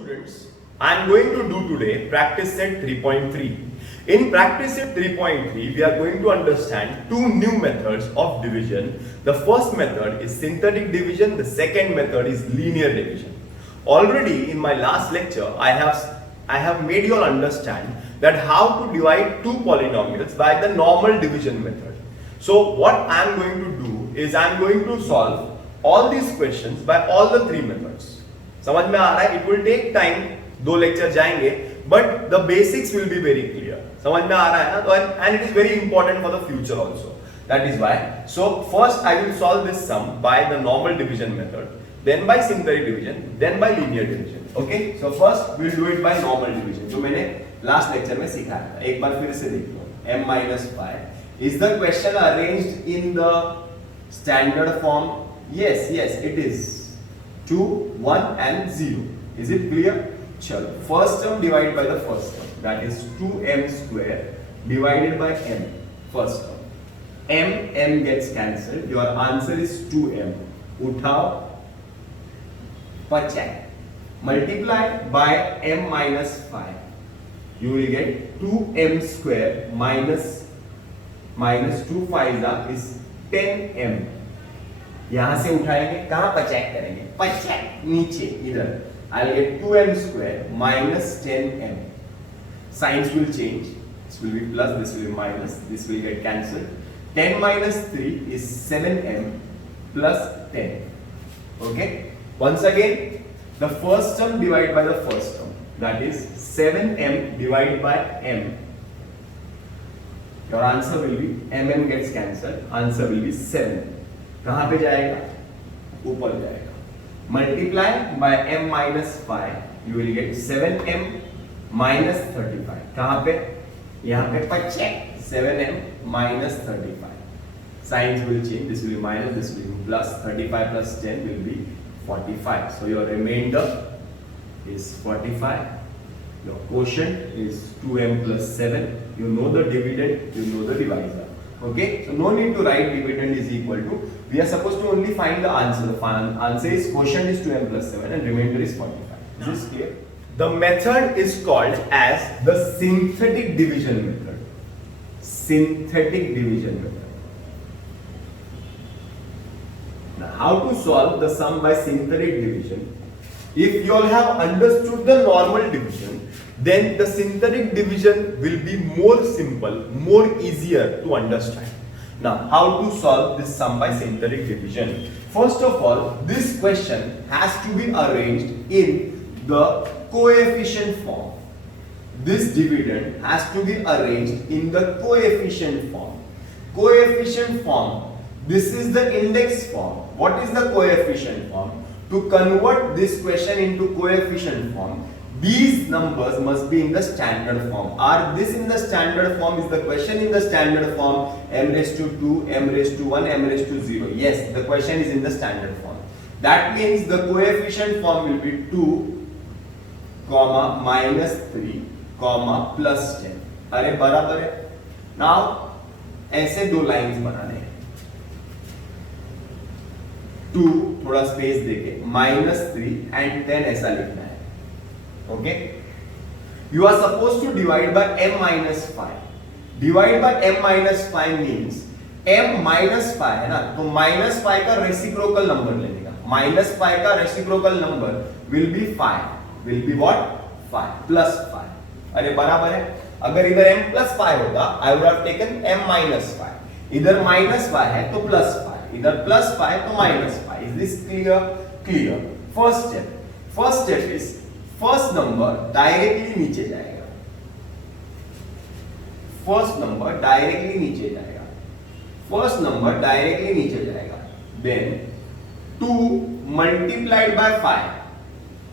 students, I am going to do today practice set 3.3. In practice set 3.3, we are going to understand two new methods of division. The first method is synthetic division, the second method is linear division. Already in my last lecture, I have made you all understand that how to divide two polynomials by the normal division method. So what I am going to do is I am going to solve all these questions by all the three methods. समझ में आ रहा है? It will take time, 2 lecture जाएंगे, but the basics will be very clear. समझ में आ रहा है ना? तो and it is very important for the future also. That is why. So first I will solve this sum by the normal division method, then by synthetic division, then by linear division. Okay? So first we will do it by normal division. जो मैंने last lecture में सिखाया था. एक बार फिर से देख लो. m minus 5. Is the question arranged in the standard form? Yes, it is. 2, 1 and 0. Is it clear? Chalo. First term divided by the first term. That is 2m square divided by m. First term. M gets cancelled. Your answer is 2m. Uthao. Pachak. Multiply by m minus 5. You will get 2m square minus 2 5 is 10m. यहां से उठाएंगे, कहां पचैक करेंगे? पचैक नीचे इधर. I'll get 2m square minus 10m. Signs will change. This will be plus, this will be minus, this will get cancelled. 10 minus 3 is 7m plus 10. Okay? Once again, the first term divided by the first term. That is 7m divided by m. Your answer will be mm gets cancelled. Answer will be 7. कहाँ पे जाएगा? ऊपर जाएगा. Multiply by m minus 5, you will get 7m minus 35. कहाँ पे? यहाँ पे पचेक 7m minus 35. Signs will change. This will be minus, this will be plus. 35 plus 10 will be 45. So your remainder is 45. Your quotient is 2m plus 7. You know the dividend, you know the divisor. Okay, so no need to write dividend is equal to. We are supposed to only find the answer. The answer is quotient is 2m plus 7 and remainder is 45. Is this clear? The method is called as the synthetic division method. Synthetic division method. Now, how to solve the sum by synthetic division? If you all have understood the normal division, then the synthetic division will be more simple, more easier to understand. Now, how to solve this sum by synthetic division? First of all, this question has to be arranged in the coefficient form. This dividend has to be arranged in the coefficient form. Coefficient form, this is the index form. What is the coefficient form? To convert this question into coefficient form, these numbers must be in the standard form. Are this in the standard form? Is the question in the standard form? M raised to 2, M raised to 1, M raised to 0. Yes, the question is in the standard form. That means the coefficient form will be 2, comma, minus 3, comma, plus 10. अरे बराबर है. Now, ऐसे दो lines बनाने हैं. 2 थोड़ा space देके -3 and 10 ऐसा लिखना है. Okay, you are supposed to divide by m minus 5. Divide by m minus 5 means m minus 5 है ना, तो minus 5 का reciprocal number लेने का. Minus 5 का reciprocal number will be 5. Will be what? 5 plus 5. अरे बराबर है. अगर इधर m plus 5 होता, I would have taken m minus 5. इधर minus 5 है तो plus 5. इधर plus 5 तो minus 5. Is this clear? Clear. First step is first number directly नीचे जाएगा. फर्स्ट नंबर डायरेक्टली नीचे जाएगा. फर्स्ट नंबर डायरेक्टली नीचे जाएगा. Then 2 multiplied by 5.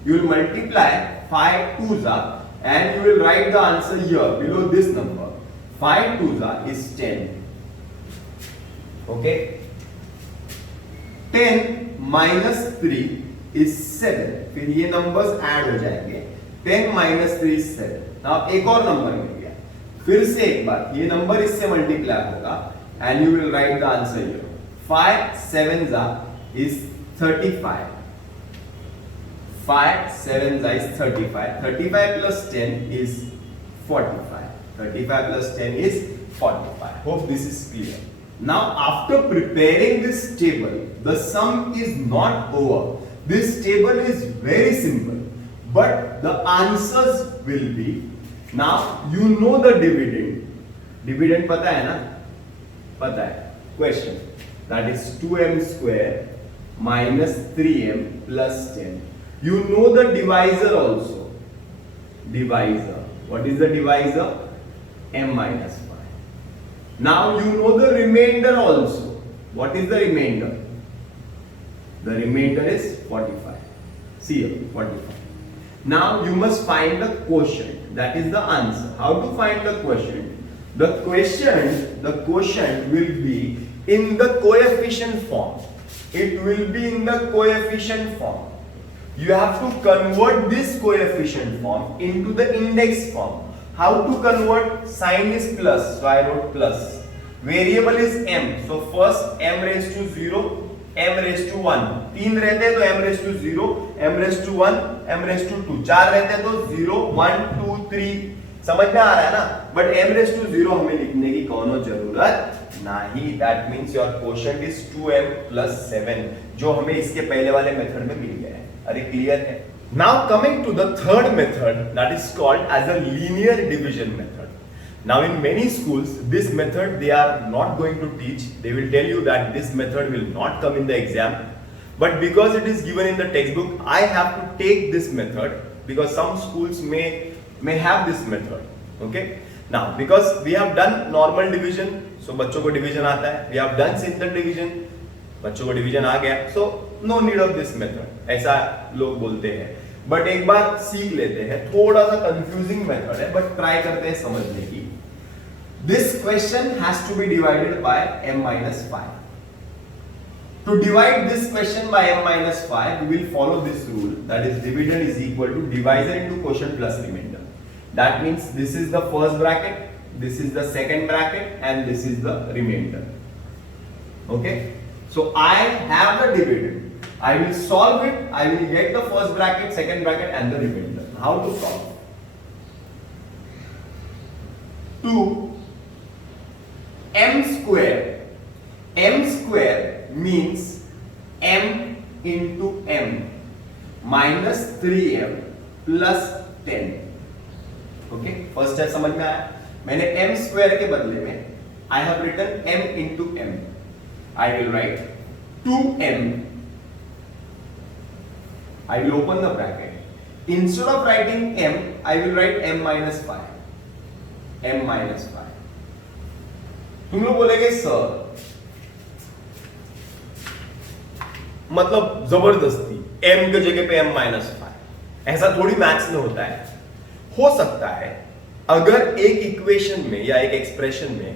You will multiply 5 2s and you will write the answer here below this number. 5 2s is 10. Okay. 10 minus 3 is 7. फिर ये numbers add हो जाएंगे. 10 minus 3 is 7. नाउ एक और नंबर मिल गया. फिर से एक बार ये नंबर इससे मल्टीप्लाई होगा and you will write the answer here. 5 7s is 35. 5, 7 is 35. 35 plus 10 is 45. 35 plus 10 is 45. Hope this is clear. Now after preparing this table, the sum is not over. This table is very simple, but the answers will be, now you know the dividend. Dividend पता है ना? पता है. Question. That is 2m square minus 3m plus 10. You know the divisor also. Divisor. What is the divisor? M minus 5. Now you know the remainder also. What is the remainder? The remainder is 45. See here, 45. Now you must find the quotient. That is the answer. How to find the quotient? The quotient will be in the coefficient form. It will be in the coefficient form. You have to convert this coefficient form into the index form. How to convert? Sign is plus, so I wrote plus. Variable is m, so first m raised to 0, m raised to 1. 3 रहते हैं तो m raised to 0, m raised to 1, m raised to 2. 4 रहते हैं तो 0, 1, 2, 3. समझ में आ रहा है ना? But m raised to 0 हमें लिखने की कोनो जरूरत नहीं. That means your quotient is 2m plus 7, जो हमें इसके पहले वाले मेथड में मिल गया है. अरे क्लियर है? Now coming to the third method, that is called as a linear division method. Now in many schools, this method they are not going to teach. They will tell you that this method will not come in the exam. But because it is given in the textbook, I have to take this method because some schools may have this method. Okay? Now because we have done normal division, so बच्चों को division आता है. We have done simple division, बच्चों को division आ गया. So no need of this method. ऐसा लोग बोलते हैं. बट एक बार सीख लेते हैं. थोड़ा सा कंफ्यूजिंग मेथड है, बट ट्राई करते हैं समझने की. This question has to be divided by m minus 5. To divide this question by m minus 5, we will follow this rule. That is, dividend is equal to divisor into quotient plus remainder. That means this is the first bracket, this is the second bracket, and this is the remainder. Okay? So I have the dividend. I will solve it. I will get the first bracket, second bracket, and the remainder. How to solve? 2 m square. M square means m into m minus 3m plus 10. Okay? First step समझ में आया? मैंने m square के बदले में I have written m into m. I will write 2m. I will open the bracket. Instead of writing m, I will write m minus 5. M minus 5. तुम लोग बोलेंगे सर मतलब जबरदस्ती m के जगह पे m minus 5. ऐसा थोड़ी मैथ्स में होता है. हो सकता है अगर एक इक्वेशन में या एक एक्सप्रेशन में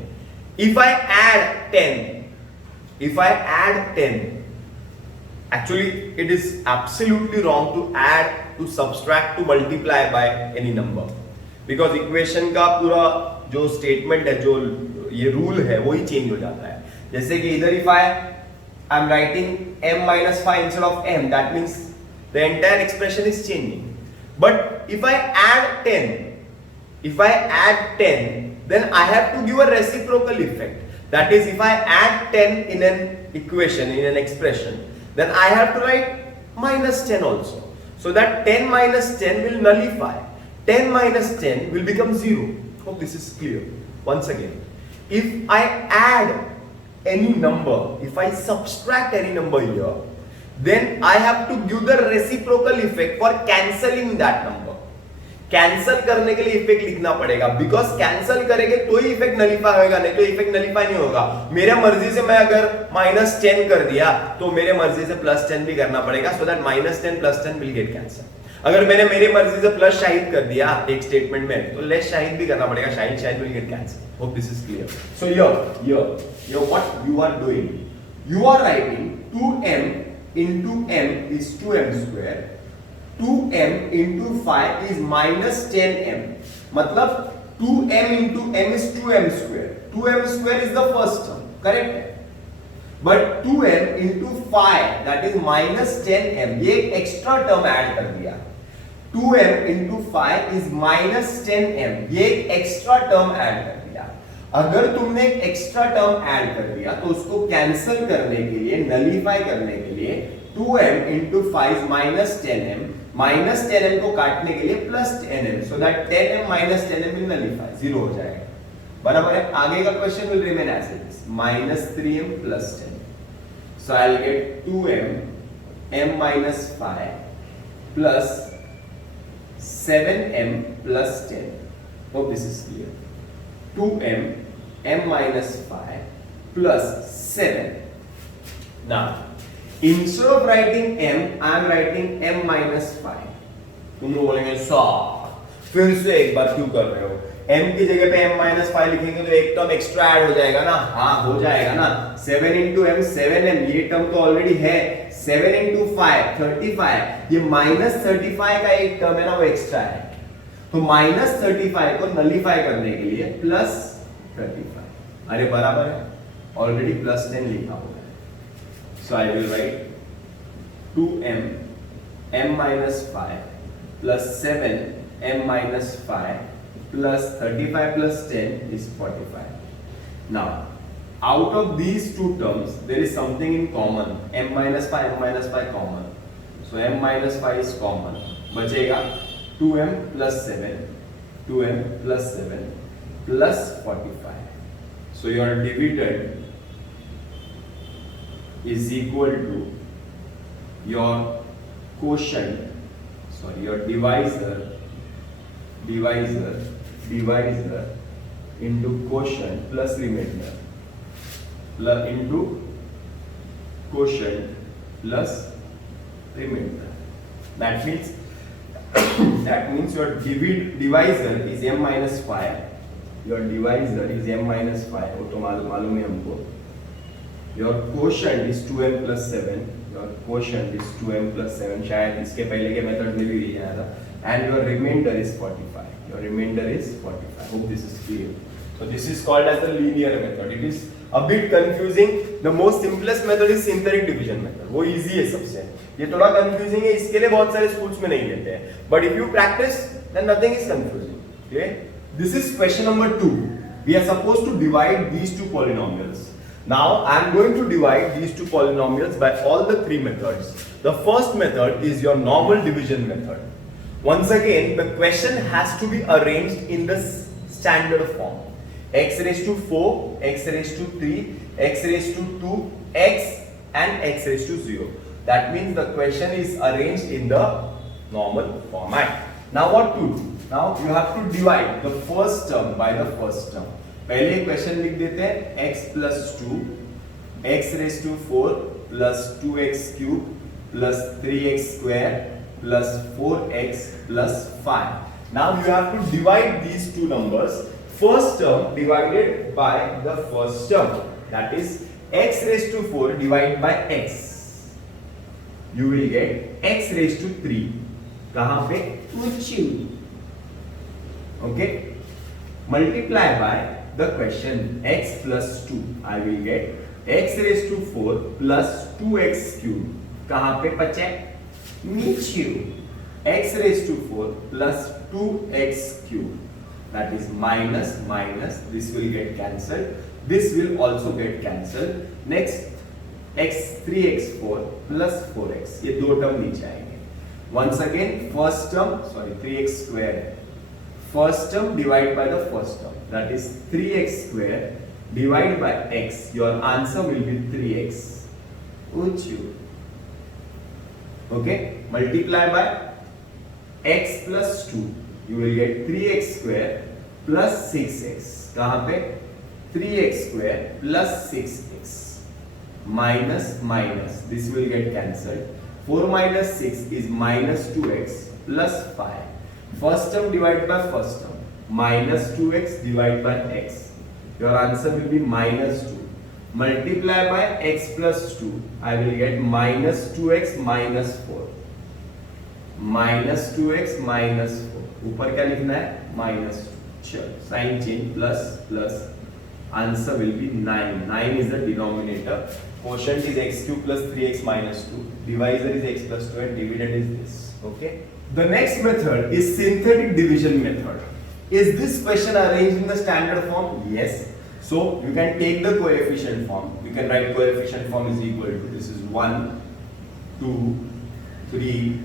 if I add 10, actually it is absolutely wrong to add, to subtract, to multiply by any number, because equation का पूरा जो statement है, जो ये rule है, वो ही change हो जाता है. जैसे कि इधर if I am writing m minus 5 instead of m, that means the entire expression is changing. But if I add 10, then I have to give a reciprocal effect. That is, if I add 10 in an equation, in an expression, then I have to write minus 10 also. So that 10 minus 10 will nullify. 10 minus 10 will become 0. Hope this is clear. Once again, if I add any number, if I subtract any number here, then I have to give the reciprocal effect for cancelling that number. Cancel करने के लिए effect लिखना पड़ेगा, because cancel करेंगे तो ही effect nullify होगा, नहीं तो इफेक्ट नलीफाई नहीं होगा. मेरे मर्जी से मैं अगर -10 कर दिया तो मेरे मर्जी से +10 भी करना पड़ेगा, so that -10 + 10 will get cancel. अगर मैंने मेरे मर्जी से प्लस शाहिद कर दिया एक स्टेटमेंट में, तो लेस शाहिद भी करना पड़ेगा, Shahid will get cancel. Hope this is clear. So here what you are doing, you are writing 2m into m is 2m square, 2m into 5 is -10m. मतलब 2m into m is 2m square. 2m square is the first term, correct? But 2m into 5 that is minus 10m, ये एक extra term add कर दिया. 2m into 5 is minus 10m, ये एक extra term add कर दिया. अगर तुमने एक एक्स्ट्रा टर्म ऐड कर दिया तो उसको कैंसिल करने के लिए, नलीफाई करने के लिए 2m into 5 minus 10m, minus 10m को काटने के लिए plus 10m, so that 10m minus 10m will nullify, 0 हो जाएगा. बराबर है. आगे का question will remain as it is, minus 3m plus 10. So I'll get 2m m minus 5 plus 7m plus 10. Hope this is clear. 2m m minus 5 plus 7. Now instead of writing m, I am writing m minus 5. तुम लोग बोलेंगे sir फिर से एक बार क्यों कर रहे हो? m की जगह पे m minus 5 लिखेंगे तो एक टर्म एक्स्ट्रा ऐड हो जाएगा ना. हाँ हो जाएगा ना. 7 into m 7m, ये टर्म तो ऑलरेडी है. 7 into 5 35, ये minus 35 का एक टर्म है ना, वो एक्स्ट्रा है. तो minus 35 को नलीफाई करने के लिए प्लस 35. अरे बराबर है, ऑलरेडी प्लस 10 लिखा हुआ है. So I will write 2m m minus 5 plus 7 m minus 5 plus 35 plus 10 is 45. Now out of these two terms there is something in common. m minus 5 common. So m minus 5 is common. बचेगा 2m plus 7 2m plus 7 plus 45. So your dividend is equal to your quotient, sorry, your divisor into quotient plus remainder, plus into quotient plus remainder. That means your divisor is m minus 5. Your divisor is m minus 5. वो तो मालूम है हमको. Your quotient is 2m plus 7. Your quotient is 2m plus 7. शायद इसके पहले के method में भी यही आया था. And your remainder is 45. Your remainder is 45. Hope this is clear. So this is called as the linear method. It is a bit confusing. The most simplest method is synthetic division method. वो easy है सबसे. ये थोड़ा confusing है, इसके लिए बहुत सारे schools में नहीं लेते हैं. But if you practice, then nothing is confusing. Okay? This is question number 2. We are supposed to divide these two polynomials. Now I am going to divide these two polynomials by all the three methods. The first method is your normal division method. Once again, the question has to be arranged in the standard form. X raised to 4, x raised to 3, x raised to 2, x and x raised to 0. That means the question is arranged in the normal format. Now what to do? Now you have to divide the first term by the first term. पहले question लिख देते हैं x plus 2 x raised to 4 plus 2x cube plus 3x square plus 4x plus 5. Now you have to divide these two numbers. First term divided by the first term, that is x raised to 4 divided by x. You will get x raised to 3. कहाँ पे? Okay. Multiply by the question x plus 2. I will get x raised to 4 plus 2x cube. कहाँ पे बचे? नीचे. x raised to 4 plus 2x cube. That is minus minus. This will get cancelled. This will also get cancelled. Next x 3x4 plus 4x. ये दो term नीचे आएंगे. Once again, first term, sorry, 3x square. First term divided by the first term, that is 3x square divided by x. Your answer will be 3x. Okay, multiply by x plus 2. You will get 3x square plus 6x. कहाँ पे? 3x square plus 6x minus minus. This will get cancelled. 4 minus 6 is minus 2x plus 5. First term divided by first term, minus 2x divided by x. Your answer will be minus 2. Multiply by x plus 2. I will get minus 2x minus 4. Minus 2x minus 4. ऊपर क्या लिखना है? Minus 2. चलो, sign change plus plus. Answer will be 9. 9 is the denominator. quotient is x cube plus 3x minus 2, divisor is x plus 2 and dividend is this. Okay. The next method is synthetic division method. Is this question arranged in the standard form? Yes. So you can take the coefficient form. You can write coefficient form is equal to, this is 1, 2, 3,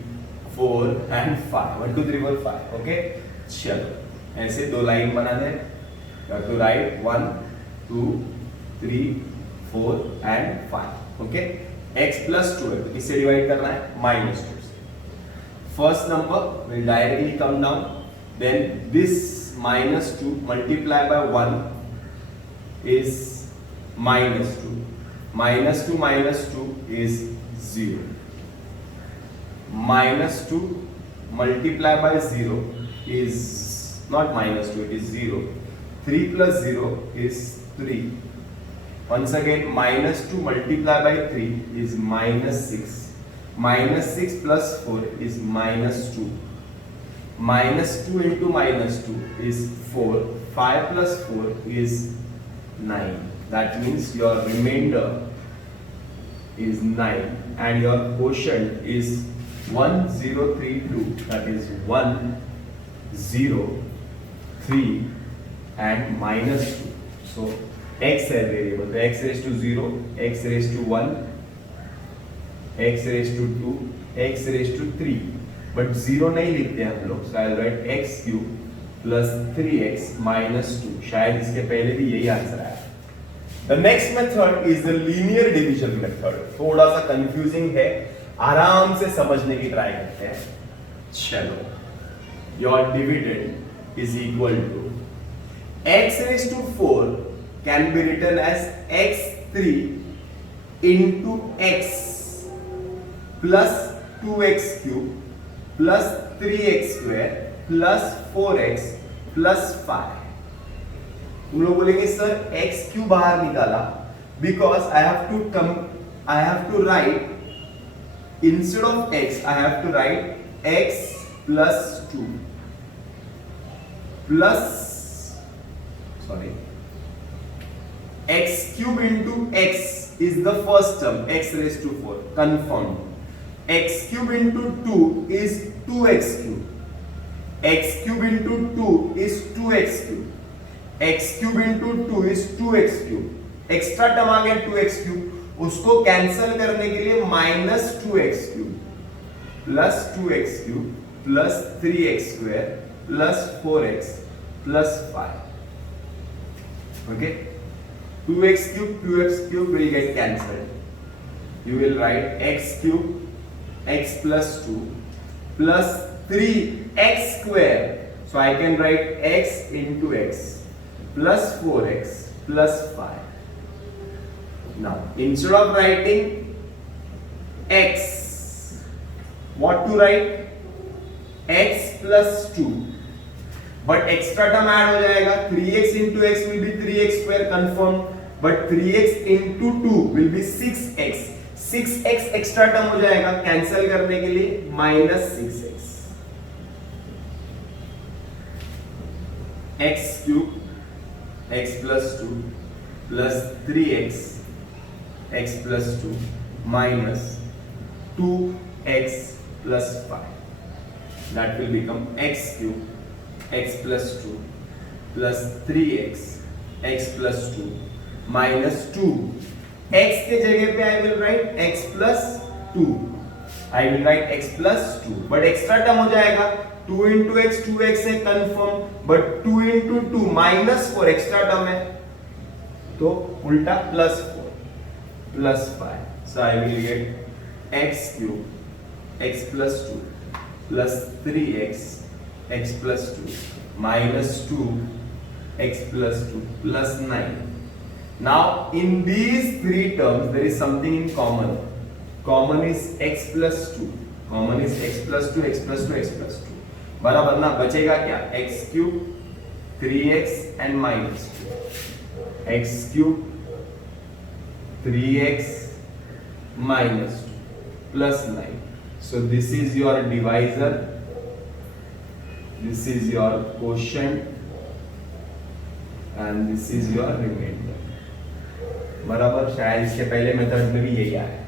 4 and 5. 1, 2, 3, 4, 5. Okay. चलो ऐसे दो line बना दे. You have to write 1, 2, 3, 4 and 5. Okay. X plus 2 है तो किससे divide करना है? -2 से. First number will directly come down. Then this -2 multiplied by 1 is -2. -2 minus 2 is 0. -2 multiplied by 0 is not -2, it is 0. 3 plus 0 is 3. Once again, -2 multiplied by 3 is -6. -6 plus 4 is -2. -2 into -2 is 4. 5 plus 4 is 9. That means your remainder is 9 and your quotient is 1032. That is 1, 0, 3 and -2. So x है variable. So x raised to 0, x raised to 1, x raised to 2, x raised to 3. But 0 नहीं लिखते हम लोग. So I'll write x cube plus 3x minus 2. शायद इसके पहले भी यही आंसर आया. The next method is the linear division method. थोड़ा सा confusing है. आराम से समझने की ट्राई करते हैं. चलो. Your dividend is equal to x raised to 4 can be written as x3 into x plus 2x cube plus 3x square plus 4x plus 5. तुम लोग बोलेंगे सर x क्यों बाहर निकाला? Because I have to write instead of x I have to write x plus 2 plus x cube into x is the first term, x raised to 4, confirmed. X cube into 2 is 2x cube. X cube into 2 is 2x cube. X cube into 2 is 2x cube. Extra term आ गया 2x cube. उसको cancel करने के लिए -2x cube plus 2x cube plus 3x square plus 4x plus 5. Okay. 2x cube will get cancelled. You will write x cube x plus 2 plus 3x square. So I can write x into x plus 4x plus 5. Now instead of writing x, what to write? X plus 2. But extra term add हो जाएगा. 3x into x will be 3x square confirmed. But 3x into 2 will be 6x. 6x extra term हो जाएगा cancel करने के लिए -6x. x cube x plus 2 plus 3x x plus 2 minus 2x plus 5. That will become x cube x plus 2 plus 3x x plus 2 minus 2. x के जगह पे I will write x plus 2. I will write x plus 2. But extra term हो जाएगा 2 into x 2x है confirm. But 2 into 2 minus 4 extra term है तो उल्टा plus 4 plus 5. So I will get x cube x plus 2 plus 3x x plus 2 minus 2 x plus 2 plus 9. Now in these three terms there is something in common. Common is x plus 2. Common is x plus 2 x plus 2 x plus 2. बराबर ना. बचेगा क्या? x cube 3x and minus 2. x cube 3x minus 2 plus 9. So this is your divisor. This is your quotient and this is your remainder. बराबर, शायद इसके पहले method में भी यही आया है.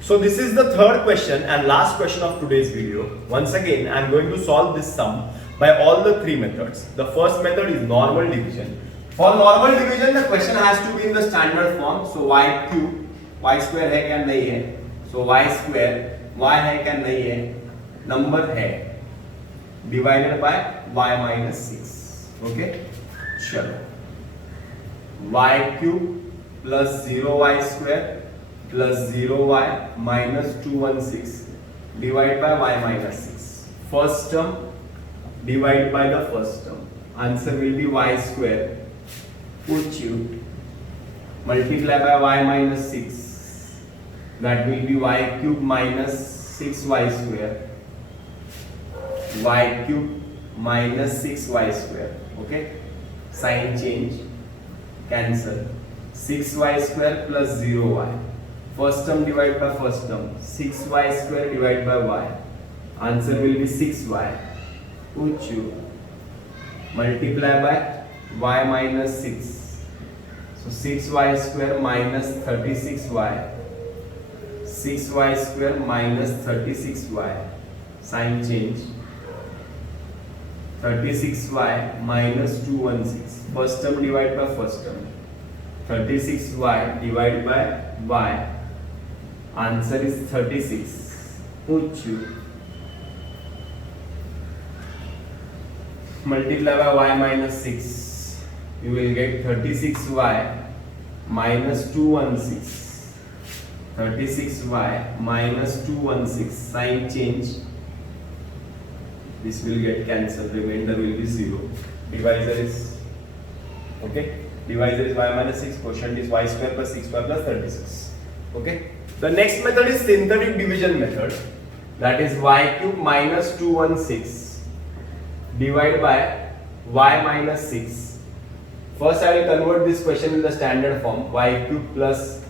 So this is the third question and last question of today's video. Once again, I am going to solve this sum by all the three methods. The first method is normal division. For normal division, the question has to be in the standard form. So y cube, y square है क्या नहीं है? So y square, y है क्या नहीं है? Number है. Divided by y minus 6. Okay? चलो. Y cube plus 0y square plus 0y minus 216 divided by y minus 6. First term divided by the first term. Answer will be y square. Put you multiply by y minus 6. That will be y cube minus 6y square. Y cube minus 6y square. Okay? Sign change. Cancel. 6y square plus 0y. First term divided by first term. 6y square divided by y. Answer will be 6y. Put you multiply by y minus 6. So 6y square minus 36y. 6y square minus 36y. Sign change. 36y minus 216. First term divided by first term. 36y divided by y. Answer is 36. Put you multiply by y minus 6. You will get 36y minus 216. 36y minus 216. Sign change. This will get cancelled. Remainder will be 0. Divisor is okay. Divisor is y minus 6. Quotient is y square plus 6y plus 36. Okay. The next method is synthetic division method. That is y cube minus 216 divided by y minus 6. First I will convert this question in the standard form. Y cube plus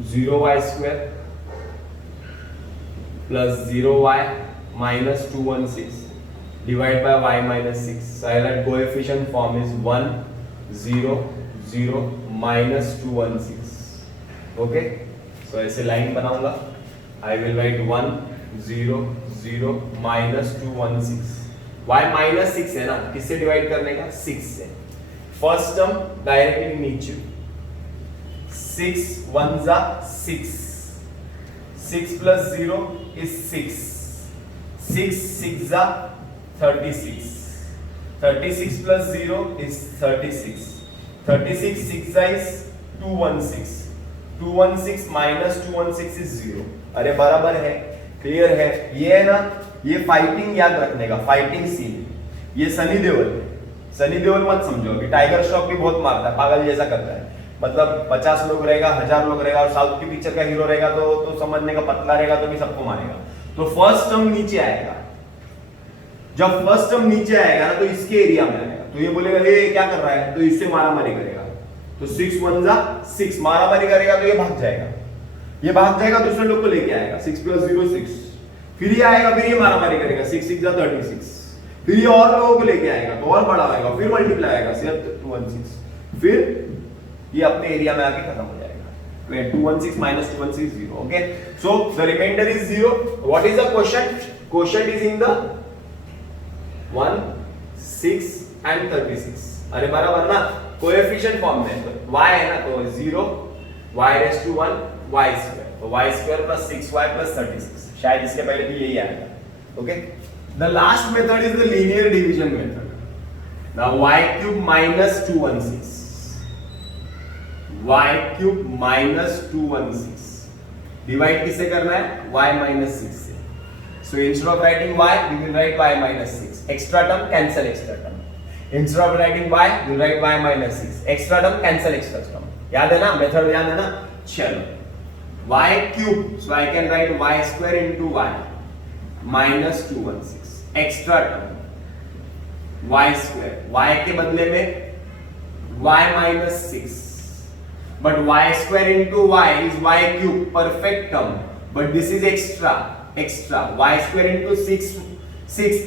0y square plus 0y minus 216 divided by y minus 6. So I write coefficient form is 1, 0, 0 minus 216. Okay. So ऐसे line बनाऊंगा. I will write 1, 0, 0 minus 216. y minus 6 है ना, किससे divide करने का? 6 से. First term directly नीचे. 6 1 जा 6. 6 plus 0 is 6. 6 6 जा 36. 36 plus 0 is 36. 36 6 जा is 216. 216 minus 216 is 0. अरे बराबर है, क्लियर है. ये है ना, ये फाइटिंग याद रखने का, फाइटिंग सीन. ये सनी देओल है. सनी देओल मत समझो, अभी टाइगर श्रॉफ भी बहुत मारता है, पागल जैसा करता है. मतलब 50 लोग रहेगा, 1000 लोग रहेगा, और साउथ की पिक्चर का हीरो रहेगा तो समझने का, पतला रहेगा तो भी सबको मारेगा. तो फर्स्ट टर्म नीचे आएगा. जब फर्स्ट टर्म नीचे आएगा ना तो इसके एरिया में आएगा. तो ये बोलेगा ये क्या कर रहा है, तो इससे मारामारी करेगा. तो 6 1 जा 6 मारामारी करेगा तो ये भाग जाएगा. ये भाग जाएगा, दूसरे लोग को लेके आएगा. 6 plus 0 6. फिर ये आएगा, फिर ये मारामारी करेगा. 6 6 जा 36. फिर ये और लोगों को लेके आएगा तो और बड़ा आएगा, फिर मल्टीप्लाई आएगा 216. फिर ये अपने एरिया में आके खत्म हो जाएगा. 216 minus 216 0. Okay, so the remainder is 0. What is the quotient? Quotient is in the 1, 6 and 36. अरे बराबर ना, कोएफिशिएंट फॉर्म में. तो y है ना, तो 0, y raised to 1, y square. तो y square plus 6y plus 36. शायद इसके पहले भी यही आएगा. Okay. The last method is the linear division method. Now y cube minus 216. Y cube minus 216. Divide किससे करना है? Y minus 6 से. So instead of writing y, we will write y minus 6. Extra term cancel extra term. Instead of writing y, we will write y minus 6. Extra term cancel extra term. याद है ना? Method याद है ना? चलो. Y cube. So I can write y square into y minus 216. Extra term. Y square. Y के बदले में y minus 6. But y square into y is y cube, perfect term. But this is extra. Y square into 6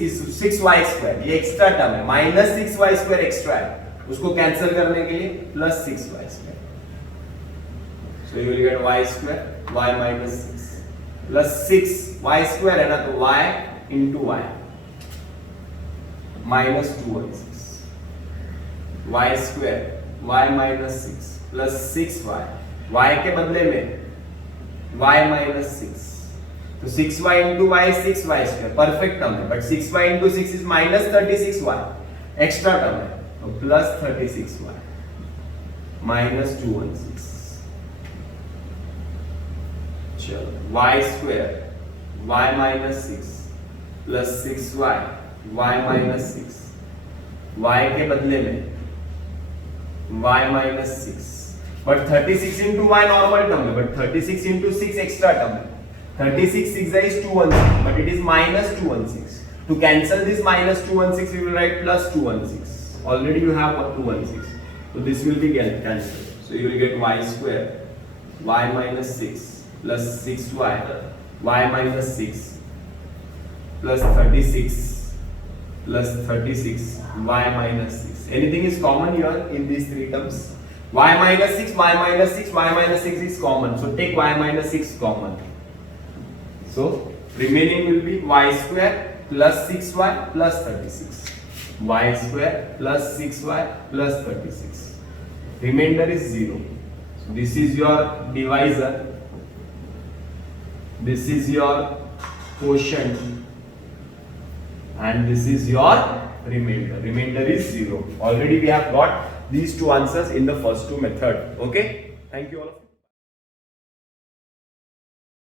is 6y square. ये extra term है. Minus 6y square extra है. उसको cancel करने के लिए plus 6y square. So you will get y square, y minus 6 plus 6 y square है ना, तो y into y minus 216 y square y minus 6 plus 6y y के बदले में y minus 6 तो 6y into y is 6y square perfect term है, but 6y into 6 is minus 36y extra term है, तो प्लस 36y minus 216 चलो y square y minus 6 plus 6y y minus 6 y के बदले में y minus 6 but 36 into y normal term है, but 36 into 6 extra term है. 36 6 is 216 but it is minus 216. To cancel this minus 216 you will write plus 216. Already you have 216. So this will be cancelled. So you will get y square y minus 6 plus 6y y minus 6 plus 36 plus 36 y minus 6. Anything is common here in these three terms? Y minus 6, y minus 6, y minus 6 is common. So take y minus 6 common. So remaining will be y square plus 6y plus 36. Y square plus 6y plus 36. Remainder is 0. So this is your divisor. This is your quotient. And this is your remainder. Remainder is 0. Already we have got these two answers in the first two method. Okay? Thank you all.